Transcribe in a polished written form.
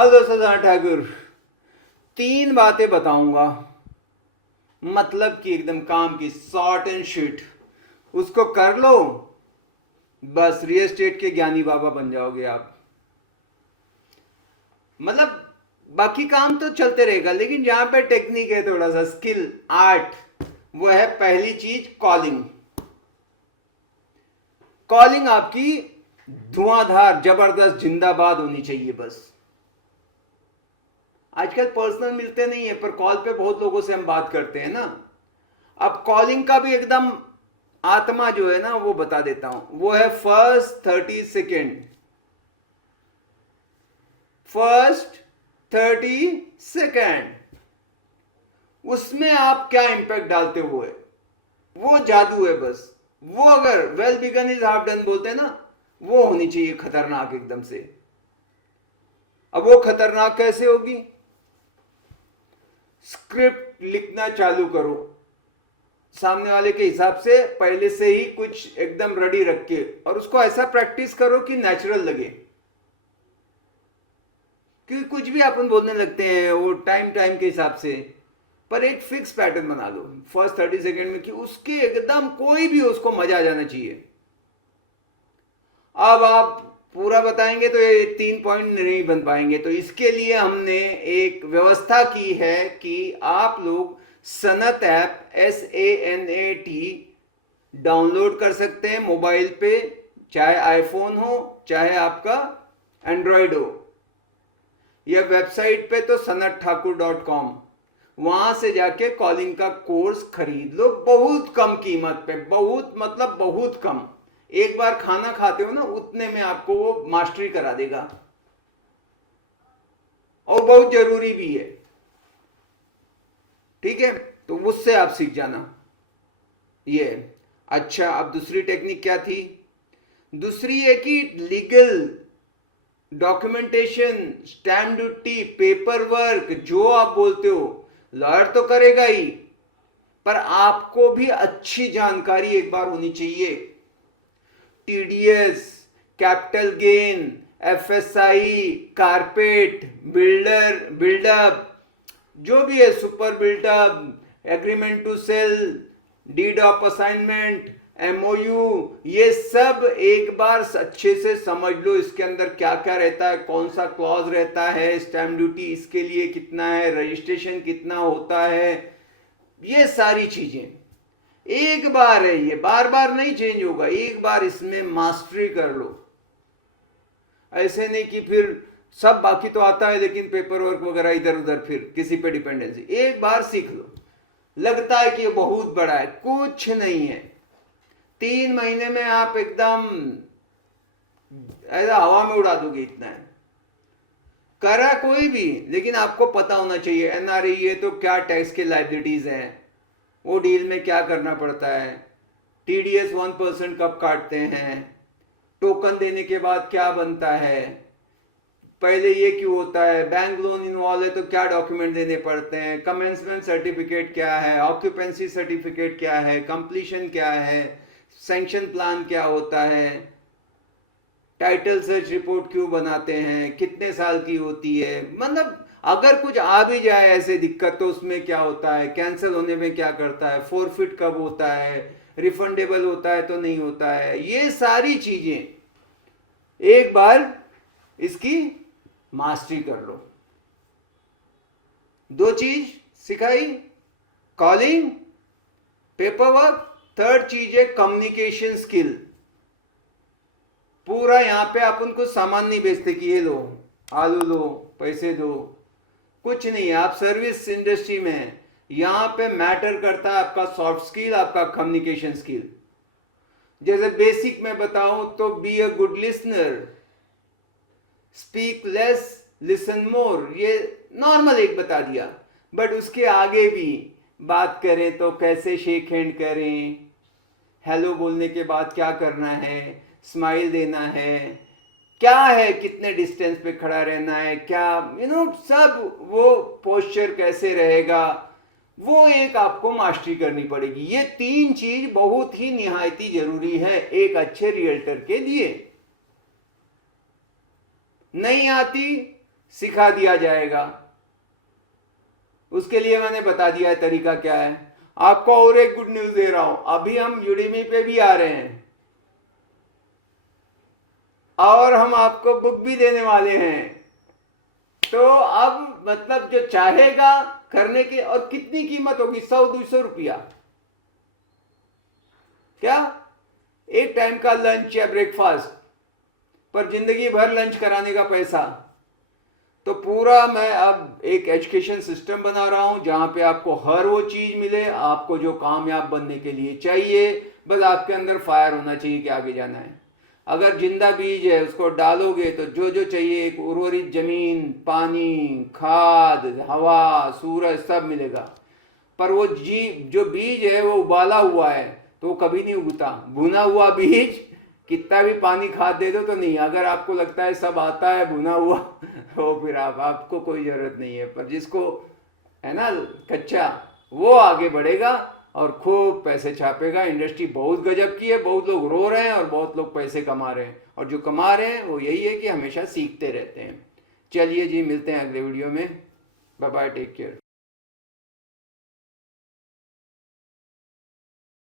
Hello सदा ठाकुर। 3 बातें बताऊंगा, मतलब कि एकदम काम की, शॉर्ट एंड स्वीट। उसको कर लो, बस रियल एस्टेट के ज्ञानी बाबा बन जाओगे आप। मतलब बाकी काम तो चलते रहेगा, लेकिन जहां पे टेक्निक है, थोड़ा सा स्किल, आर्ट, वो है पहली चीज कॉलिंग। कॉलिंग आपकी धुआंधार, जबरदस्त, जिंदाबाद होनी चाहिए बस। आजकल पर्सनल मिलते नहीं है, पर कॉल पे बहुत लोगों से हम बात करते हैं ना। अब कॉलिंग का भी एकदम आत्मा जो है ना, वो बता देता हूं। वो है फर्स्ट 30 सेकेंड। फर्स्ट 30 सेकेंड, उसमें आप क्या इंपैक्ट डालते हुए, वो जादू है बस। वो अगर well begun is half done बोलते हैं ना, वो होनी चाहिए खतरनाक एकदम से। अब वो खतरनाक कैसे होगी? स्क्रिप्ट लिखना चालू करो, सामने वाले के हिसाब से पहले से ही कुछ एकदम रेडी रख के, और उसको ऐसा प्रैक्टिस करो कि नेचुरल लगे। क्योंकि कुछ भी अपन बोलने लगते हैं वो टाइम टाइम के हिसाब से, पर एक फिक्स पैटर्न बना लो फर्स्ट 30 सेकेंड में, कि उसके एकदम कोई भी हो, उसको मजा आ जाना चाहिए। अब आप पूरा बताएंगे तो ये 3 पॉइंट नहीं बन पाएंगे, तो इसके लिए हमने एक व्यवस्था की है कि आप लोग सनत ऐप, SANAT, डाउनलोड कर सकते हैं मोबाइल पे, चाहे आईफोन हो चाहे आपका एंड्रॉयड हो, या वेबसाइट पे तो sanatThakur.com, वहां से जाके कॉलिंग का कोर्स खरीद लो, बहुत कम कीमत पे, बहुत मतलब बहुत कम। एक बार खाना खाते हो ना, उतने में आपको वो मास्टरी करा देगा, और बहुत जरूरी भी है। ठीक है, तो उससे आप सीख जाना ये। अच्छा, अब दूसरी टेक्निक क्या थी? दूसरी है कि legal documentation, stamp duty, paper work, जो आप बोलते हो, लॉयर तो करेगा ही, पर आपको भी अच्छी जानकारी एक बार होनी चाहिए। TDS, capital gain, FSI, carpet, buildup, जो भी है, super buildup, agreement to sale, deed of assignment, MOU, ये सब एक बार अच्छे से समझ लो। इसके अंदर क्या क्या रहता है, कौन सा क्लॉज रहता है, स्टैम्प ड्यूटी इसके लिए कितना है, रजिस्ट्रेशन कितना होता है, ये सारी चीजें एक बार है, ये बार बार नहीं चेंज होगा। एक बार इसमें मास्टरी कर लो। ऐसे नहीं कि फिर सब बाकी तो आता है, लेकिन पेपर वर्क वगैरह इधर उधर, फिर किसी पे डिपेंडेंसी। एक बार सीख लो, लगता है कि ये बहुत बड़ा है, कुछ नहीं है। 3 महीने में आप एकदम ऐसा हवा में उड़ा दोगे, इतना है। करा कोई भी, लेकिन आपको पता होना चाहिए NRE है तो क्या टैक्स के लाइबिलिटीज हैं, वो डील में क्या करना पड़ता है, TDS 1% कब काटते हैं, टोकन देने के बाद क्या बनता है, पहले ये क्यों होता है, बैंक लोन इन्वॉल्व है तो क्या डॉक्यूमेंट देने पड़ते हैं, कमेंसमेंट सर्टिफिकेट क्या है, ऑक्यूपेंसी सर्टिफिकेट क्या है, कंप्लीशन क्या है, सैंक्शन प्लान क्या होता है, टाइटल सर्च रिपोर्ट क्यों बनाते हैं, कितने साल की होती है, मतलब अगर कुछ आ भी जाए ऐसे दिक्कत तो उसमें क्या होता है, कैंसिल होने में क्या करता है, फोरफिट कब होता है, रिफंडेबल होता है तो नहीं होता है, ये सारी चीजें एक बार इसकी मास्टरी कर लो। 2 चीज सिखाई, कॉलिंग, पेपर वर्क। थर्ड चीज है कम्युनिकेशन स्किल। पूरा यहां पे अपन कुछ सामान नहीं बेचते कि ये लो, आलू लो, पैसे दो, कुछ नहीं है। आप सर्विस इंडस्ट्री में हैं, यहां पे मैटर करता है आपका सॉफ्ट स्किल, आपका कम्युनिकेशन स्किल। जैसे बेसिक में बताऊं तो be a good listener, speak less, listen more, ये नॉर्मल एक बता दिया। बट उसके आगे भी बात करें तो कैसे शेक हैंड करें, हेलो बोलने के बाद क्या करना है, स्माइल देना है, क्या है, कितने डिस्टेंस पे खड़ा रहना है, क्या सब वो पोस्चर कैसे रहेगा, वो एक आपको मास्टरी करनी पड़ेगी। ये 3 चीज बहुत ही निहायती जरूरी है एक अच्छे रियल्टर के लिए। नहीं आती, सिखा दिया जाएगा। उसके लिए मैंने बता दिया है तरीका क्या है। आपको और एक गुड न्यूज दे रहा हूं, अभी हम यूडेमी पे भी आ रहे हैं और हम आपको बुक भी देने वाले हैं। तो अब मतलब जो चाहेगा करने के, और कितनी कीमत होगी, 100-200 रुपया, क्या एक टाइम का लंच या ब्रेकफास्ट, पर जिंदगी भर लंच कराने का पैसा। तो पूरा मैं अब एक एजुकेशन सिस्टम बना रहा हूं जहां पे आपको हर वो चीज मिले आपको जो कामयाब बनने के लिए चाहिए। बस आपके अंदर फायर होना चाहिए कि आगे जाना है। अगर जिंदा बीज है उसको डालोगे तो जो जो चाहिए, एक उर्वरित जमीन, पानी, खाद, हवा, सूरज सब मिलेगा। पर वो जो बीज है वो उबाला हुआ है तो वो कभी नहीं उगता। भुना हुआ बीज कितना भी पानी खाद दे दो तो नहीं। अगर आपको लगता है सब आता है भुना हुआ तो फिर आपको कोई जरूरत नहीं है। पर जिसको है ना कच्चा, वो आगे बढ़ेगा और खूब पैसे छापेगा। इंडस्ट्री बहुत गजब की है, बहुत लोग रो रहे हैं और बहुत लोग पैसे कमा रहे हैं। और जो कमा रहे हैं वो यही है कि हमेशा सीखते रहते हैं। चलिए जी, मिलते हैं अगले वीडियो में। Bye bye, take care.